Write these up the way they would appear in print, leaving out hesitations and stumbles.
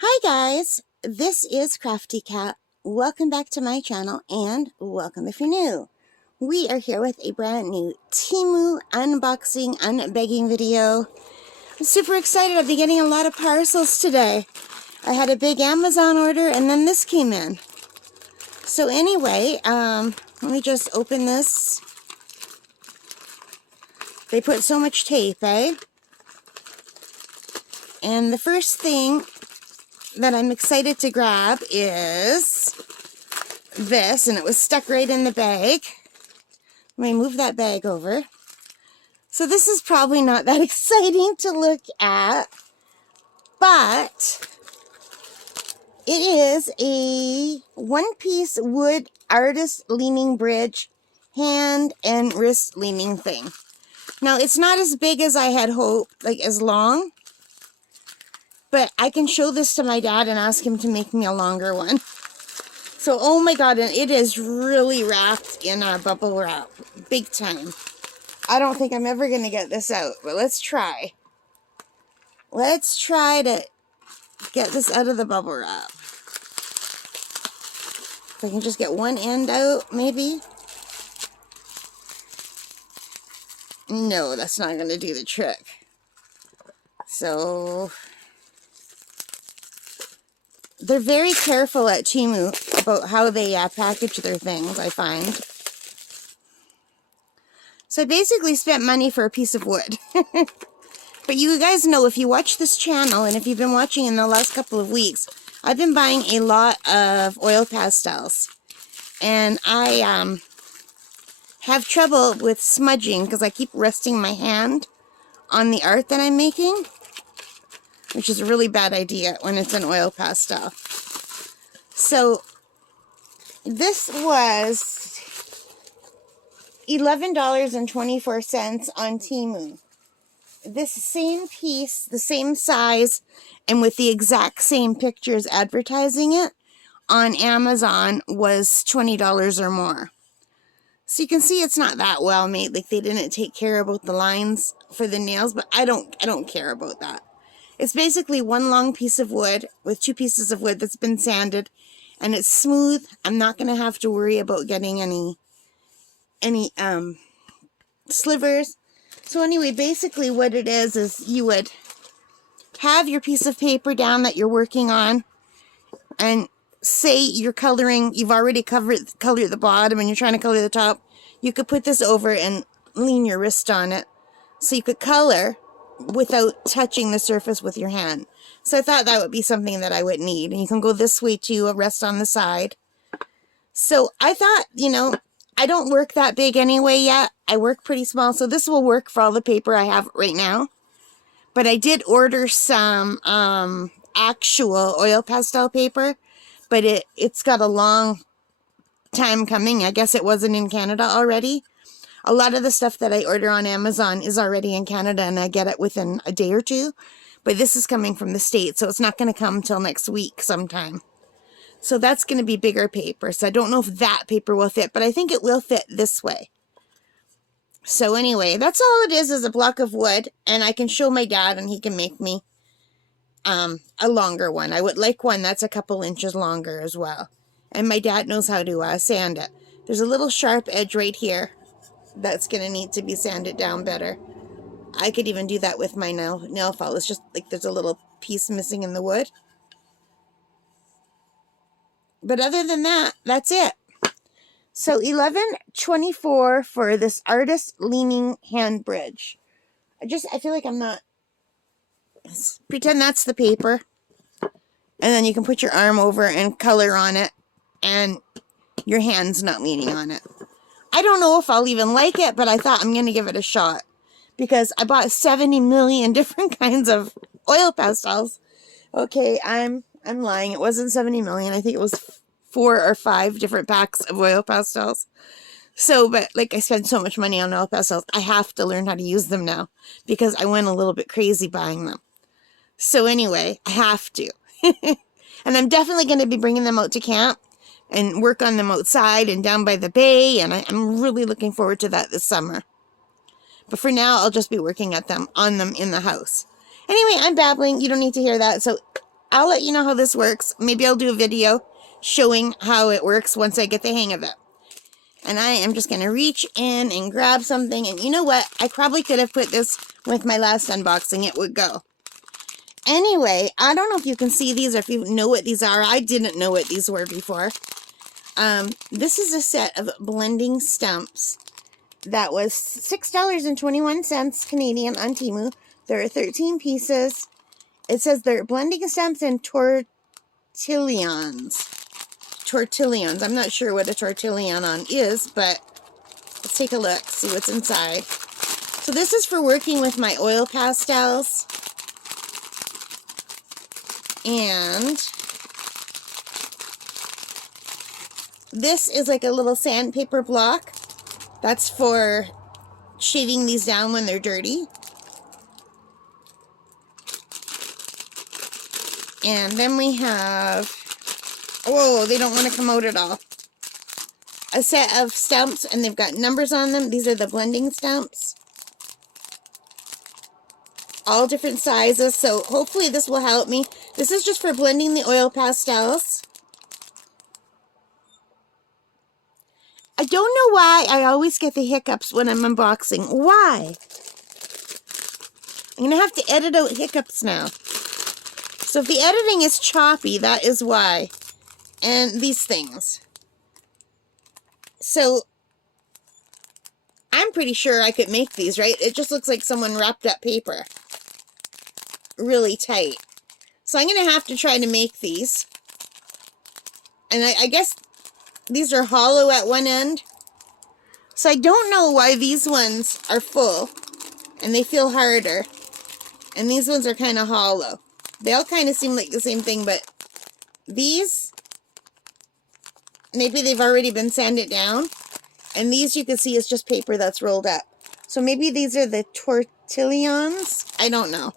Hi guys, this is Crafty Cat. Welcome back to my channel and welcome if you're new. We are here with a brand new Temu unboxing, unbagging video. I'm super excited. I'll be getting a lot of parcels today. I had a big Amazon order and then this came in. So anyway, let me just open this. They put so much tape, eh? And the first thing that I'm excited to grab is this, and it was stuck right in the bag. Let me move that bag over. So this is probably not that exciting to look at, but it is a one-piece wood artist leaning bridge, hand and wrist leaning thing. Now it's not as big as I had hoped, like as long, but I can show this to my dad and ask him to make me a longer one. So, oh my god, and it is really wrapped in a bubble wrap. Big time. I don't think I'm ever going to get this out, but let's try. Let's try to get this out of the bubble wrap. If I can just get one end out, maybe. No, that's not going to do the trick. So they're very careful at Temu about how they package their things, I find. So I basically spent money for a piece of wood. But you guys know, if you watch this channel, and if you've been watching in the last couple of weeks, I've been buying a lot of oil pastels. And I have trouble with smudging because I keep resting my hand on the art that I'm making, which is a really bad idea when it's an oil pastel. So this was $11.24 on Temu. This same piece, the same size, and with the exact same pictures advertising it on Amazon was $20 or more. So you can see it's not that well made. Like, they didn't take care about the lines for the nails, but I don't care about that. It's basically one long piece of wood with two pieces of wood that's been sanded, and it's smooth. I'm not going to have to worry about getting any slivers. So anyway, basically what it is you would have your piece of paper down that you're working on, and say you're coloring, you've already colored the bottom and you're trying to color the top. You could put this over and lean your wrist on it, so you could color without touching the surface with your hand. So I thought that would be something that I would need. And you can go this way too, rest on the side. So I thought, you know, I don't work that big anyway yet. I work pretty small, so this will work for all the paper I have right now. But I did order some actual oil pastel paper, but it's got a long time coming. I guess it wasn't in Canada already. A lot of the stuff that I order on Amazon is already in Canada, and I get it within a day or two. But this is coming from the States, so it's not going to come till next week sometime. So that's going to be bigger paper. So I don't know if that paper will fit, but I think it will fit this way. So anyway, that's all it is a block of wood. And I can show my dad, and he can make me a longer one. I would like one that's a couple inches longer as well. And my dad knows how to sand it. There's a little sharp edge right here that's going to need to be sanded down better. I could even do that with my nail file. It's just like there's a little piece missing in the wood. But other than that, that's it. So $11.24 for this artist leaning hand bridge. I feel like I'm not... Pretend that's the paper. And then you can put your arm over and color on it. And your hand's not leaning on it. I don't know if I'll even like it, but I thought I'm going to give it a shot. Because I bought 70 million different kinds of oil pastels. Okay, I'm lying. It wasn't 70 million. I think it was 4 or 5 different packs of oil pastels. So, but like, I spent so much money on oil pastels, I have to learn how to use them now. Because I went a little bit crazy buying them. So anyway, I have to. And I'm definitely going to be bringing them out to camp and work on them outside and down by the bay. And I'm really looking forward to that this summer. But for now, I'll just be working on them in the house. Anyway, I'm babbling. You don't need to hear that. So I'll let you know how this works. Maybe I'll do a video showing how it works once I get the hang of it. And I am just going to reach in and grab something. And you know what? I probably could have put this with my last unboxing. It would go. Anyway, I don't know if you can see these or if you know what these are. I didn't know what these were before. This is a set of blending stumps that was $6.21 Canadian on Temu. There are 13 pieces. It says they're blending stumps and tortillons. Tortillons. I'm not sure what a tortillon is, but let's take a look, see what's inside. So this is for working with my oil pastels. And this is like a little sandpaper block. That's for shading these down when they're dirty. And then we have, oh, they don't want to come out at all. A set of stumps, and they've got numbers on them. These are the blending stumps. All different sizes, so hopefully this will help me. This is just for blending the oil pastels. I don't know why I always get the hiccups when I'm unboxing. Why? I'm going to have to edit out hiccups now. So if the editing is choppy, that is why. And these things. So I'm pretty sure I could make these, right? It just looks like someone wrapped up paper really tight. So I'm going to have to try to make these. And I guess these are hollow at one end. So I don't know why these ones are full and they feel harder. And these ones are kind of hollow. They all kind of seem like the same thing, but these, maybe they've already been sanded down. And these you can see is just paper that's rolled up. So maybe these are the tortillons. I don't know.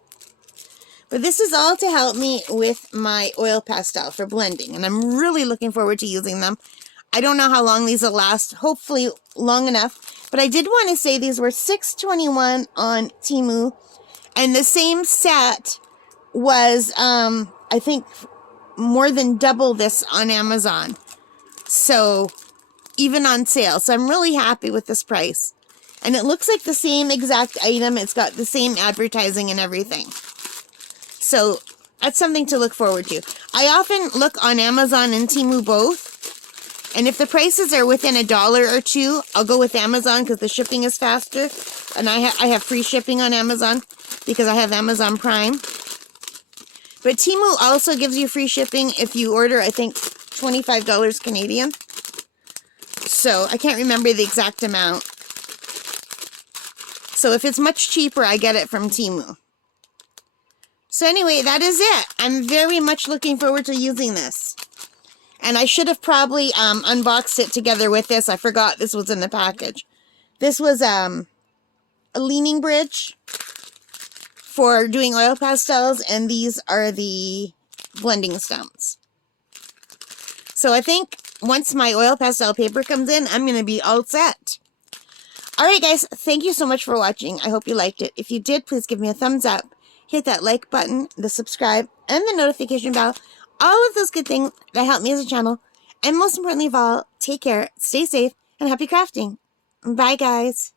But this is all to help me with my oil pastel for blending. And I'm really looking forward to using them. I don't know how long these will last. Hopefully long enough. But I did want to say these were $6.21 on Temu. And the same set was, I think, more than double this on Amazon. So, even on sale. So I'm really happy with this price. And it looks like the same exact item. It's got the same advertising and everything. So, that's something to look forward to. I often look on Amazon and Temu both. And if the prices are within $1 or $2, I'll go with Amazon because the shipping is faster. And I have free shipping on Amazon because I have Amazon Prime. But Temu also gives you free shipping if you order, I think, $25 Canadian. So, I can't remember the exact amount. So, if it's much cheaper, I get it from Temu. So, anyway, that is it. I'm very much looking forward to using this. And I should have probably unboxed it together with this. I forgot this was in the package. This was a leaning bridge for doing oil pastels. And these are the blending stumps. So I think once my oil pastel paper comes in, I'm going to be all set. Alright guys, thank you so much for watching. I hope you liked it. If you did, please give me a thumbs up. Hit that like button, the subscribe, and the notification bell. All of those good things that help me as a channel. And most importantly of all, take care, stay safe, and happy crafting. Bye guys.